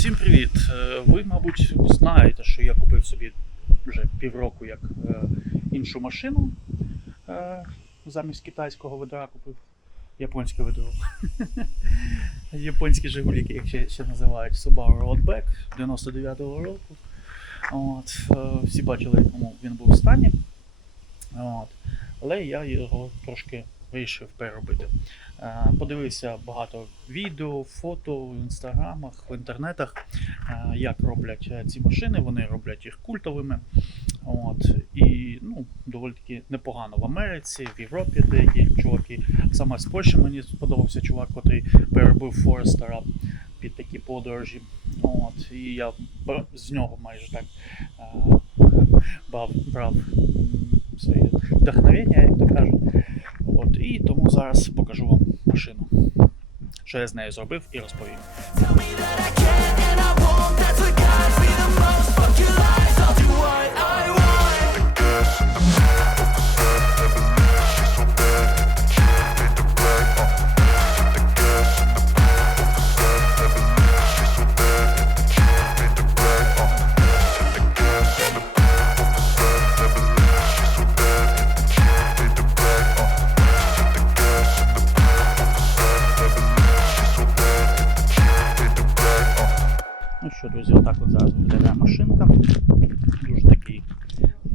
Всім привіт! Е, Ви, мабуть, знаєте, що я купив собі вже півроку як е, іншу машину. Е, Замість китайського ведра купив японське ведро. Японські Жигуліки, як ще, ще називають Subaru Outback 99-го року. От, всі бачили, в якому він був в стані. От. Але я його трошки вирішив переробити. Е, Подивився багато відео, фото в інстаграмах, в інтернетах, е, як роблять е, ці машини. Вони роблять їх культовими. От. І ну, доволі таки непогано в Америці, в Європі деякі чуваки. Саме з Польщі мені сподобався чувак, який переробив Форестера під такі подорожі. От. І я з нього майже так брав, брав своє вдохновення, як то кажуть. От, і тому зараз покажу вам машину. Що я з нею зробив і розповім.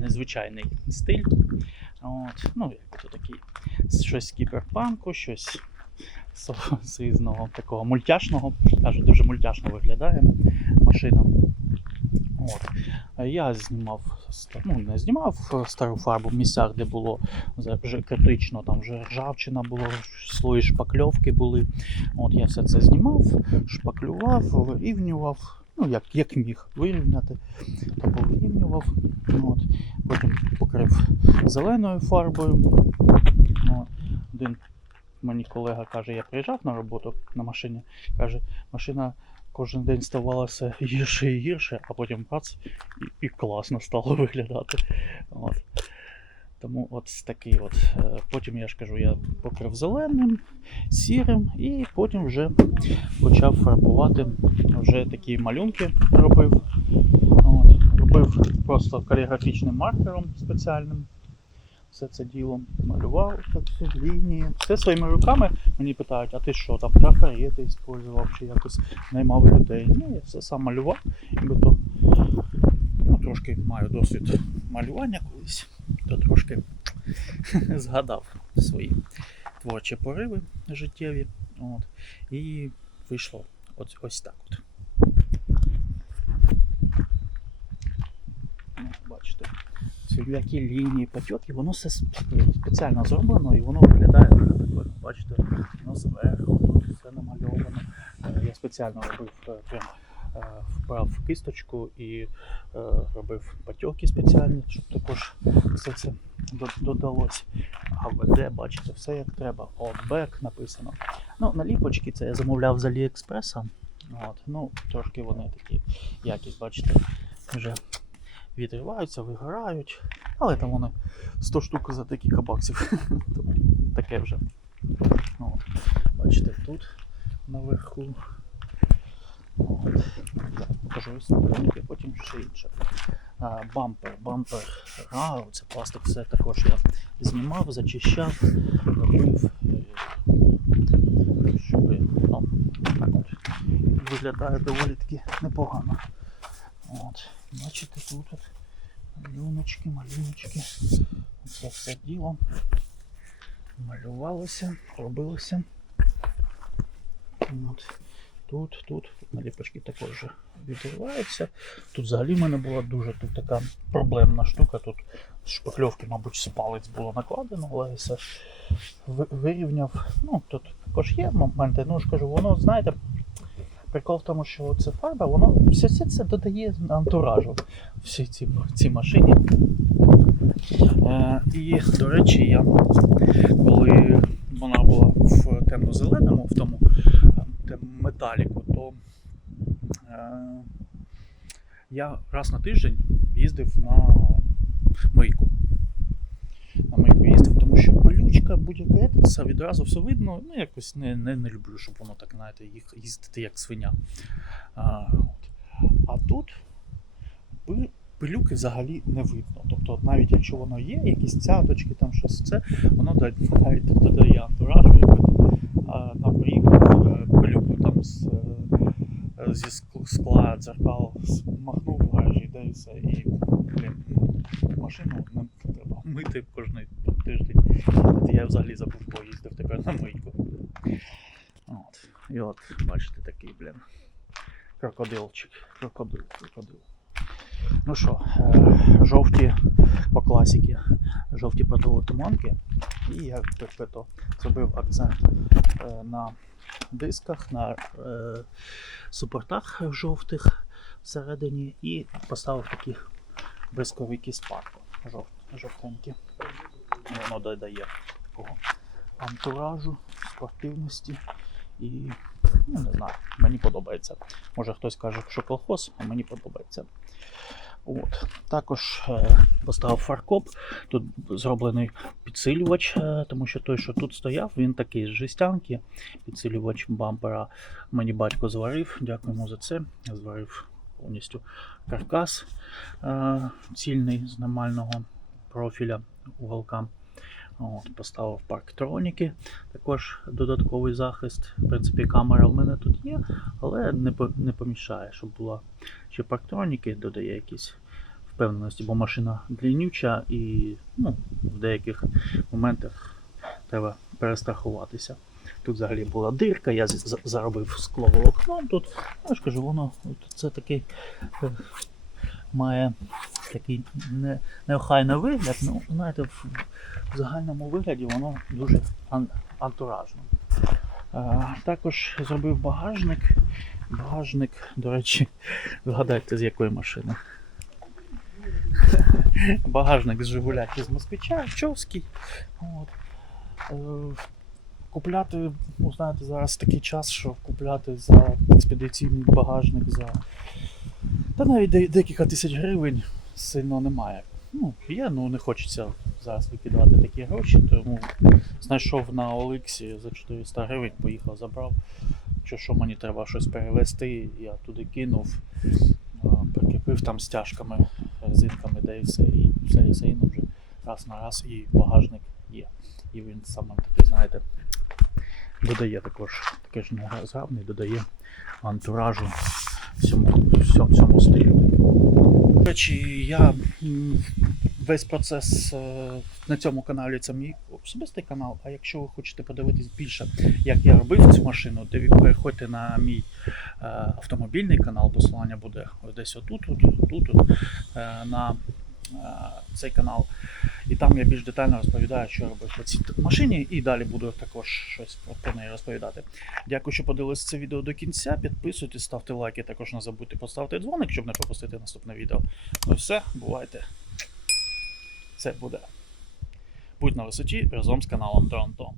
Незвичайний стиль. От, ну, як то такий щось з кіберпанку, щось різного такого мультяшного. Кажу, дуже мультяшно виглядає машина. От. Я знімав, ну не знімав е, стару фарбу в місцях, де було вже критично, там вже ржавчина була, слої шпакльовки були. От я все це знімав, шпаклював, вирівнював, ну як, як міг вирівняти, то повирівнював. От. Потім покрив зеленою фарбою. Один мені колега каже, я приїжджав на роботу на машині, каже, машина кожен день ставала все гірше і гірше, а потім бац, і, і класно стало виглядати. От. Тому от такий от. е, Потім я ж кажу, я покрив зеленим, сірим, і потім вже почав фарбувати вже такі малюнки робив. От, робив просто каліграфічним маркером спеціальним. Все це діло малював так всі лінії. Все своїми руками мені питають, а ти що, там трафарети використовував чи якось наймав людей. Ні, я все сам малював, якби то ну, трошки маю досвід малювання колись, то трошки згадав свої творчі пориви життєві. От, і вийшло ось, ось так от. Бачите, які лінії, потьоки, воно все спеціально зроблено і воно виглядає дуже прикольно. Бачите, воно зверху, тут все намальовано. Е, Я спеціально робив е, е, кисточку і е, робив потьоки спеціальні, щоб також все це додалось. А ВД, бачите, все як треба. Outback написано. Ну, наліпочки це я замовляв з Аліекспреса. От, ну, трошки вони такі якість, бачите, вже відриваються, вигорають. Але там вони 100 штук за декілька баксів. Таке вже. От. Бачите, тут наверху. Ось потім ще інше. Бампер, бампер. А, це пластик, все також я знімав, зачищав, робив. е, Щоб ну, виглядає доволі таки непогано. От. Бачите, тут малюночки, малюночки. Це все діло малювалося, робилося. От. Тут, тут наліпочки також вже відриваються. Тут взагалі в мене була дуже тут така проблемна штука. Тут з шпакльовки, мабуть, з палець було накладено, але я все вирівняв. Ну, тут також є моменти. Ну ж кажу, воно, знаєте, прикол в тому, що це фарба, воно все, все це додає антуражу всій цій, цій машині. Е, і, до речі, я коли вона була в темно-зеленому, в тому металіку, то е, я раз на тиждень їздив на мийку. На мийку їздив, тому що пилючка будь-яке, це відразу все видно. Ну, якось не, не, не люблю, щоб воно так, знаєте, їх їздити як свиня. А, от. пилюки взагалі не видно. Тобто, навіть якщо воно є, якісь цяточки, там щось це, воно навіть додає антуражу, якби там приїхав з, е, зі скла, дзеркал, махнув гаражі, де і все. Ну, машину не треба мити кожен тиждень. Я взагалі забув, бо тепер на мийку. От. І от, бачите, такий, блін. Крокодилчик. Крокодил, крокодил. Ну що, е, жовті по класіки, жовті противотуманки. І я так то зробив акцент е, на дисках, на е, супортах жовтих всередині і поставив такі бризковики з парку жов, жовтенькі. Воно додає такого антуражу, спортивності і ну, не знаю, мені подобається. Може хтось каже, що колхоз, а мені подобається. От. Також е, поставив фаркоп. Тут зроблений підсилювач, е, тому що той, що тут стояв, він такий з жестянки. Підсилювач бампера мені батько зварив. Дякуємо за це. Зварив повністю каркас е, цільний з нормального профіля уголка. От, поставив парктроніки, також додатковий захист. В принципі, камера в мене тут є, але не, не помішає, щоб була ще парктроніки, додає якісь впевненості, бо машина длиннюча і ну, в деяких моментах треба перестрахуватися. Тут взагалі була дирка, я заробив скловолокном тут. Ну, я ж кажу, воно це такий е, має такий не, неохайний вигляд, ну, знаєте, в, в загальному вигляді воно дуже ан, антуражно. Е, також зробив багажник. Багажник, до речі, вгадайте, з якої машини. Багажник з Жигуляки з москвича, човський. От. Е, купляти, ну знаєте, зараз такий час, що купляти за експедиційний багажник за. Та навіть декілька тисяч гривень сильно немає. Ну, є, ну не хочеться зараз викидати такі гроші, тому знайшов на Олексі за 400 гривень, поїхав, забрав. Що, що мені треба щось перевезти, я туди кинув, прикріпив там стяжками, резинками, де і все, і все, і ну вже раз на раз, і багажник є. І він саме такий, знаєте, додає також, таке ж незграбний, додає антуражу всьому, всьому стилю. До речі, я весь процес е, на цьому каналі це мій особистий канал. А якщо ви хочете подивитись більше, як я робив цю машину, то переходьте на мій е, автомобільний канал. Посилання буде десь отут, от, тут, от, е, на цей канал. І там я більш детально розповідаю, що робив по цій машині, і далі буду також щось про, неї розповідати. Дякую, що подивилися це відео до кінця. Підписуйтесь, ставте лайки, також не забудьте поставити дзвоник, щоб не пропустити наступне відео. Ну і все, бувайте. Це буде. Будь на висоті разом з каналом Торонто.